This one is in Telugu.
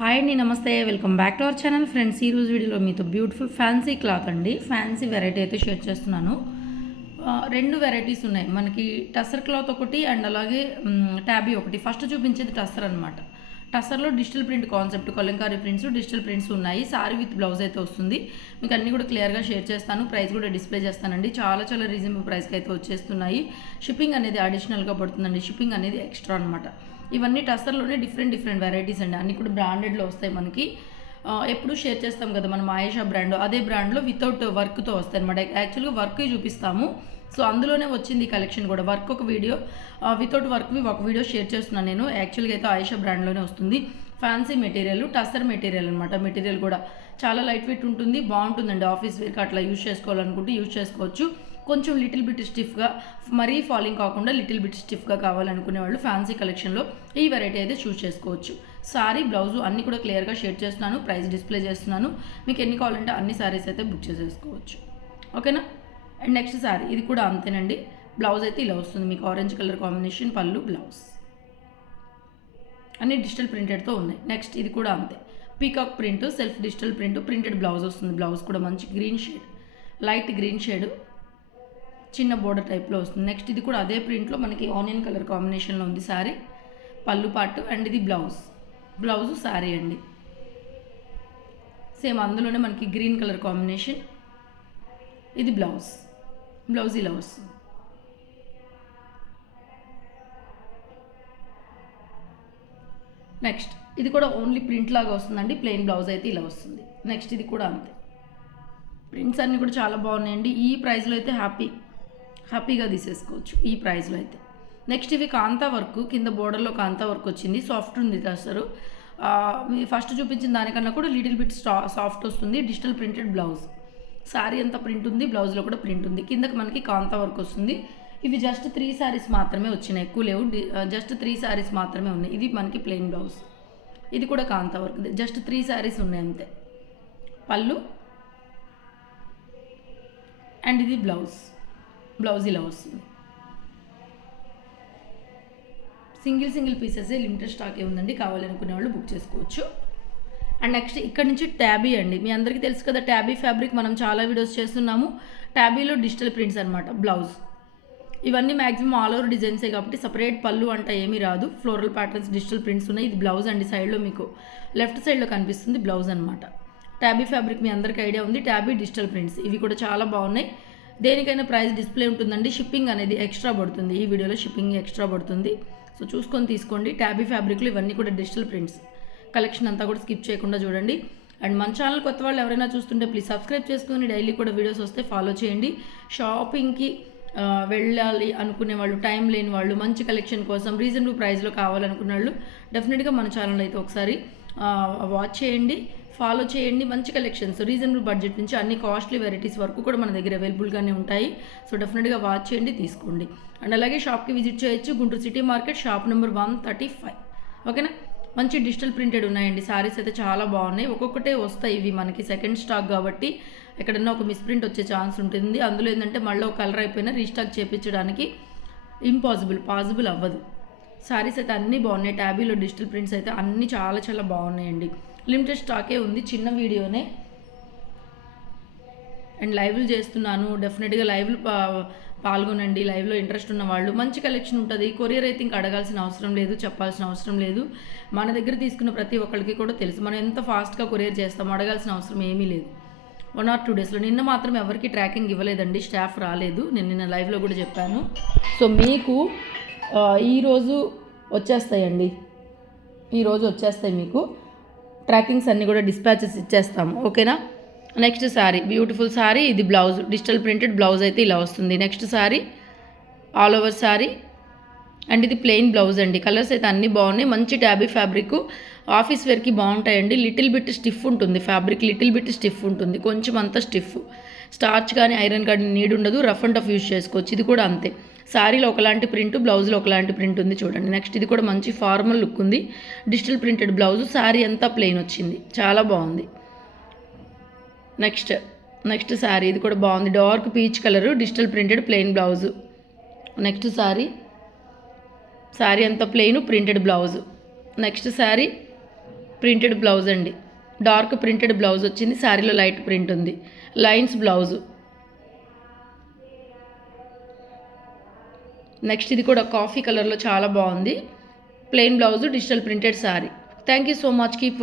హాయ్ అండి, నమస్తే. Welcome back to our channel friends. ఈ రోజు వీడియోలో మీతో బ్యూటిఫుల్ ఫ్యాన్సీ క్లాత్ అండి, ఫ్యాన్సీ వెరైటీ అయితే షేర్ చేస్తున్నాను. రెండు వెరైటీస్ ఉన్నాయి మనకి, టసర్ క్లాత్ ఒకటి అండ్ అలాగే ట్యాబీ ఒకటి. ఫస్ట్ చూపించేది టసర్ అనమాట. టసర్లో digital print concept, Kalamkari prints, digital prints ఉన్నాయి. సారీ విత్ బ్లౌజ్ అయితే వస్తుంది. మీకు అన్నీ కూడా క్లియర్గా షేర్ చేస్తాను. ప్రైస్ కూడా డిస్ప్లే చేస్తానండి. చాలా రీజనబుల్ ప్రైస్కి అయితే వచ్చేస్తున్నాయి. షిప్పింగ్ అనేది అడిషనల్గా పడుతుందండి. షిప్పింగ్ అనేది ఎక్స్ట్రా అనమాట. ఇవన్నీ టసర్లోనే డిఫరెంట్ వెరైటీస్ అండి. అన్నీ కూడా బ్రాండెడ్లో వస్తాయి మనకి. ఎప్పుడు షేర్ చేస్తాం కదా మనం ఆయేషా బ్రాండ్, అదే బ్రాండ్లో వితౌట్ వర్క్తో వస్తాయి అనమాట. యాక్చువల్గా వర్క్ చూపిస్తాము, సో అందులోనే వచ్చింది ఈ కలెక్షన్ కూడా. వర్క్ ఒక వీడియో, వితౌట్ వర్క్వి ఒక వీడియో షేర్ చేస్తున్నాను నేను. యాక్చువల్గా అయితే ఆయేషా బ్రాండ్లోనే వస్తుంది. ఫ్యాన్సీ మెటీరియల్, టసర్ మెటీరియల్ అనమాట. మెటీరియల్ కూడా చాలా లైట్ వెయిట్ ఉంటుంది, బాగుంటుందండి. ఆఫీస్ వేర్కి అట్లా యూజ్ చేసుకోవాలనుకుంటే యూజ్ చేసుకోవచ్చు. కొంచెం లిటిల్ బిట్ స్టిఫ్గా, మరీ ఫాలింగ్ కాకుండా లిటిల్ బిట్ స్టిఫ్గా కావాలనుకునే వాళ్ళు ఫ్యాన్సీ కలెక్షన్లో ఈ వెరైటీ అయితే చూస్ చేసుకోవచ్చు. సారీ, బ్లౌజు అన్నీ కూడా క్లియర్గా షేర్ చేస్తున్నాను. ప్రైస్ డిస్ప్లే చేస్తున్నాను. మీకు ఎన్ని కావాలంటే అన్ని సారీస్ అయితే బుక్ చేసేసుకోవచ్చు. ఓకేనా? అండ్ నెక్స్ట్ సారీ, ఇది కూడా అంతేనండి. బ్లౌజ్ అయితే ఇలా వస్తుంది మీకు, ఆరెంజ్ కలర్ కాంబినేషన్, పళ్ళు, బ్లౌజ్ అన్ని డిజిటల్ ప్రింటెడ్తో ఉన్నాయి. నెక్స్ట్ ఇది కూడా అంతే, peacock print, self digital print, printed blouse వస్తుంది. బ్లౌజ్ కూడా మంచి green shade, light green shade, చిన్న బోర్డర్ టైప్లో వస్తుంది. నెక్స్ట్ ఇది కూడా అదే ప్రింట్లో మనకి ఆనియన్ కలర్ కాంబినేషన్లో ఉంది సారీ, పళ్ళు పాటు. అండ్ ఇది బ్లౌజు సారీ అండి. సేమ్ అందులోనే మనకి గ్రీన్ కలర్ కాంబినేషన్. ఇది బ్లౌజ్ ఇలా వస్తుంది. నెక్స్ట్ ఇది కూడా ఓన్లీ ప్రింట్ లాగా వస్తుందండి. ప్లెయిన్ బ్లౌజ్ అయితే ఇలా వస్తుంది. నెక్స్ట్ ఇది కూడా అంతే. ప్రింట్స్ అన్నీ కూడా చాలా బాగున్నాయండి. ఈ ప్రైస్లో అయితే హ్యాపీగా తీసేసుకోవచ్చు ఈ ప్రైస్లో అయితే. నెక్స్ట్ ఇవి కాంతా వర్క్, కింద బోర్డర్లో కాంతా వర్క్ వచ్చింది. సాఫ్ట్ ఉంది టసరు. ఫస్ట్ చూపించిన దానికన్నా కూడా లిటిల్ బిట్ సాఫ్ట్ వస్తుంది. డిజిటల్ ప్రింటెడ్ బ్లౌజ్, సారీ అంతా ప్రింట్ ఉంది, బ్లౌజ్లో కూడా ప్రింట్ ఉంది. కిందకి మనకి కాంతా వర్క్ వస్తుంది. ఇవి జస్ట్ 3 సారీస్ మాత్రమే వచ్చినాయి, ఎక్కువ లేవు. జస్ట్ 3 సారీస్ మాత్రమే ఉన్నాయి. ఇది మనకి ప్లెయిన్ బ్లౌజ్, ఇది కూడా కాంతా వర్క్, జస్ట్ 3 సారీస్ ఉన్నాయి అంతే. పళ్ళు అండ్ ఇది బ్లౌజ్ ఇలా వస్తుంది. సింగిల్ పీసెస్, లిమిటెడ్ స్టాకే ఉందండి. కావాలనుకునే వాళ్ళు బుక్ చేసుకోవచ్చు. అండ్ నెక్స్ట్ ఇక్కడ నుంచి ట్యాబీ అండి. మీ అందరికీ తెలుసు కదా, ట్యాబీ ఫ్యాబ్రిక్ మనం చాలా వీడియోస్ చేస్తున్నాము. ట్యాబీలో డిజిటల్ ప్రింట్స్ అనమాట. బ్లౌజ్ ఇవన్నీ మ్యాక్సిమం ఆల్ ఓవర్ డిజైన్సే కాబట్టి సపరేట్ పళ్ళు అంట ఏమీ రాదు. ఫ్లోరల్ ప్యాటర్న్స్, డిజిటల్ ప్రింట్స్ ఉన్నాయి. ఇది బ్లౌజ్ అండి. సైడ్లో మీకు లెఫ్ట్ సైడ్లో కనిపిస్తుంది బ్లౌజ్ అనమాట. ట్యాబీ ఫ్యాబ్రిక్ మీ అందరికీ ఐడియా ఉంది. ట్యాబీ డిజిటల్ ప్రింట్స్ ఇవి కూడా చాలా బాగున్నాయి. దేనికైనా ప్రైస్ డిస్ప్లే ఉంటుందండి. షిప్పింగ్ అనేది ఎక్స్ట్రా పడుతుంది. ఈ వీడియోలో షిప్పింగ్ ఎక్స్ట్రా పడుతుంది, సో చూసుకొని తీసుకోండి. ట్యాబీ ఫ్యాబ్రిక్లో ఇవన్నీ కూడా డిజిటల్ ప్రింట్స్. కలెక్షన్ అంతా కూడా స్కిప్ చేయకుండా చూడండి. అండ్ మన ఛానల్ కొత్త వాళ్ళు ఎవరైనా చూస్తుంటే ప్లీజ్ సబ్స్క్రైబ్ చేసుకుని డైలీ కూడా వీడియోస్ వస్తే ఫాలో చేయండి. షాపింగ్కి వెళ్ళాలి అనుకునే వాళ్ళు, టైం లేని వాళ్ళు, మంచి కలెక్షన్ కోసం రీజనబుల్ ప్రైస్లో కావాలనుకునే వాళ్ళు డెఫినెట్గా మన ఛానల్ అయితే ఒకసారి వాచ్ చేయండి, ఫాలో చేయండి. మంచి కలెక్షన్స్ రీజనబుల్ బడ్జెట్ నుంచి అన్ని కాస్ట్లీ వెరైటీస్ వరకు కూడా మన దగ్గర అవైలబుల్గానే ఉంటాయి. సో డెఫినెట్గా వాచ్ చేయండి, తీసుకోండి. అండ్ అలాగే షాప్కి విజిట్ చేయొచ్చు. Guntur city market, shop number 135. ఓకేనా? మంచి డిజిటల్ ప్రింటెడ్ ఉన్నాయండి. సారీస్ అయితే చాలా బాగున్నాయి. ఒక్కొక్కటే వస్తాయి ఇవి మనకి, సెకండ్ స్టాక్ కాబట్టి ఎక్కడన్నా ఒక మిస్ప్రింట్ వచ్చే ఛాన్స్ ఉంటుంది. అందులో ఏంటంటే మళ్ళీ ఒక కలర్ అయిపోయినా రీస్టాక్ చేయించడానికి పాసిబుల్ అవ్వదు. సారీస్ అయితే అన్నీ బాగున్నాయి. ట్యాబీలో డిజిటల్ ప్రింట్స్ అయితే అన్నీ చాలా బాగున్నాయండి. లిమిటెడ్ స్టాకే ఉంది, చిన్న వీడియోనే. అండ్ లైవ్లు చేస్తున్నాను, డెఫినెట్గా లైవ్లు పాల్గొనండి. లైవ్లో ఇంట్రెస్ట్ ఉన్న వాళ్ళు. మంచి కలెక్షన్ ఉంటుంది. కొరియర్ అయితే ఇంకా అడగాల్సిన అవసరం లేదు, చెప్పాల్సిన అవసరం లేదు. మన దగ్గర తీసుకున్న ప్రతి ఒక్కరికి కూడా తెలుసు మనం ఎంత ఫాస్ట్గా కొరియర్ చేస్తామో. అడగాల్సిన అవసరం ఏమీ లేదు. 1 or 2 డేస్లో. నిన్న మాత్రం ఎవరికి ట్రాకింగ్ ఇవ్వలేదండి, స్టాఫ్ రాలేదు. నేను నిన్న లైవ్లో కూడా చెప్పాను. సో మీకు ఈరోజు వచ్చేస్తాయండి, ఈరోజు వచ్చేస్తాయి మీకు ట్రాకింగ్స్ అన్నీ కూడా, డిస్పాచెస్ ఇచ్చేస్తాము. ఓకేనా? Next sorry, beautiful sorry. ఇది బ్లౌజ్, డిజిటల్ ప్రింటెడ్ బ్లౌజ్ అయితే ఇలా వస్తుంది. Next sorry all over sorry and ఇది ప్లెయిన్ బ్లౌజ్ అండి. కలర్స్ అయితే అన్నీ బాగున్నాయి. మంచి ట్యాబీ ఫ్యాబ్రిక్, ఆఫీస్ వేర్కి బాగుంటాయండి. లిటిల్ బిట్ స్టిఫ్ ఉంటుంది ఫ్యాబ్రిక్, లిటిల్ బిట్ స్టిఫ్ ఉంటుంది, కొంచెం అంత స్టిఫ్. స్టార్చ్ కానీ ఐరన్ కానీ నీడ్ ఉండదు. రఫ్ అండ్ టఫ్ యూజ్ చేసుకోవచ్చు. ఇది కూడా అంతే. శారీలో ఒకలాంటి ప్రింట్, బ్లౌజ్లో ఒకలాంటి ప్రింట్ ఉంది చూడండి. నెక్స్ట్ ఇది కూడా మంచి ఫార్మల్ లుక్ ఉంది. డిజిటల్ ప్రింటెడ్ బ్లౌజ్, శారీ అంతా ప్లెయిన్ వచ్చింది, చాలా బాగుంది. నెక్స్ట్ శారీ, ఇది కూడా బాగుంది. Dark peach colour, digital printed plain blouse. Next sari అంతా plain, printed blouse. Next sari printed blouse అండి, డార్క్ ప్రింటెడ్ బ్లౌజ్ వచ్చింది, శారీలో లైట్ ప్రింట్ ఉంది, లైన్స్ బ్లౌజు. నెక్స్ట్ ఇది కూడా కాఫీ కలర్లో చాలా బాగుంది, plain blouse, digital printed sari. Thank you so much. Keep